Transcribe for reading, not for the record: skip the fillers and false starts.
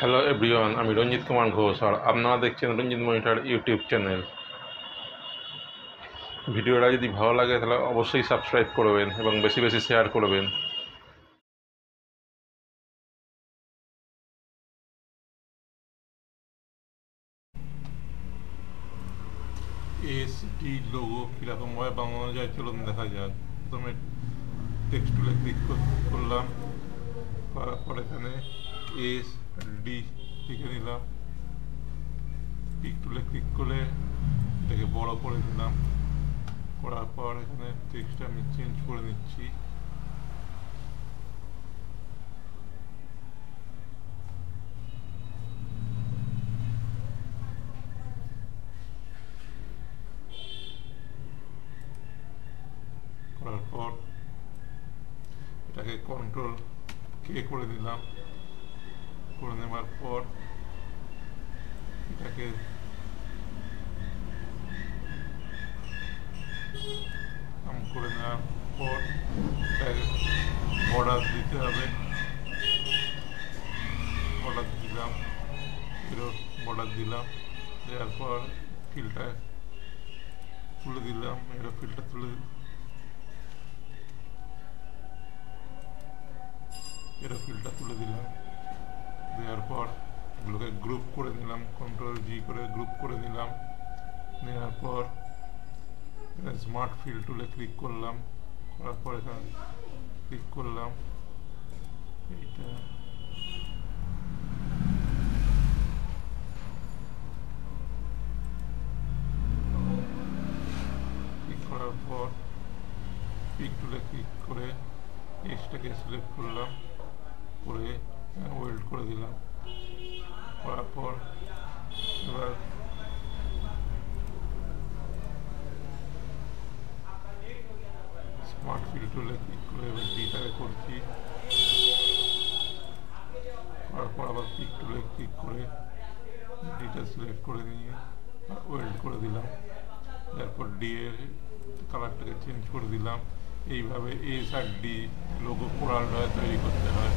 Hello everyone, আমি রঞ্জিত কুমার ঘোষ আর আপনারা দেখছেন রঞ্জিত মনিটর ইউটিউব চ্যানেল। ভিডিওটা যদি ভালো লাগে তাহলে অবশ্যই সাবস্ক্রাইব করবেন এবং বেশি বেশি শেয়ার করবেন। এসডি লোগো কীরকমভাবে বানানো যায় চলুন দেখা যাক। প্রথমে টেক্সট টুলে ক্লিক করলাম, করার পর এখানে এস ডি লিখে নিলাম। পিক টুলে ক্লিক করে এটাকে বড় করে দিলাম, করার পর এখানে টেক্সট আমি চেঞ্জ করে নিচ্ছি। করার পর এটাকে কন্ট্রোল কে করে দিলাম, করে নেওয়ার পর এটাকে করে নেওয়ার পর এটাকে বর্ডার দিতে হবে। বর্ডার দিলাম, এরও বর্ডার দিলাম, দেওয়ার পর ফিলটা তুলে দিলাম, এরও ফিলটা তুলে দিলাম। দেওয়ার পর এগুলোকে গ্রুপ করে নিলাম, কন্ট্রোল জি করে গ্রুপ করে নিলাম। নেওয়ার পর স্মার্ট ফিল টুলে ক্লিক করলাম, করার পর এখানে ক্লিক করলাম। এইটা ক্লিক করার পর পিক টুলে ক্লিক করে এক্সটাকে সিলেক্ট করলাম, করে ওয়েল্ড করে দিলাম। করার পর এবার স্মার্ট ফিল টুলে ক্লিক করে এবার ডিটাকে করছি। করার পর আবার পিক টুলে ক্লিক করে ডিটা সিলেক্ট করে নিয়ে ওয়েল্ড করে দিলাম। তারপর ডি এর কালারটাকে চেঞ্জ করে দিলাম। এইভাবে এস আর ডি লোগো কোরাল তৈরি করতে হয়।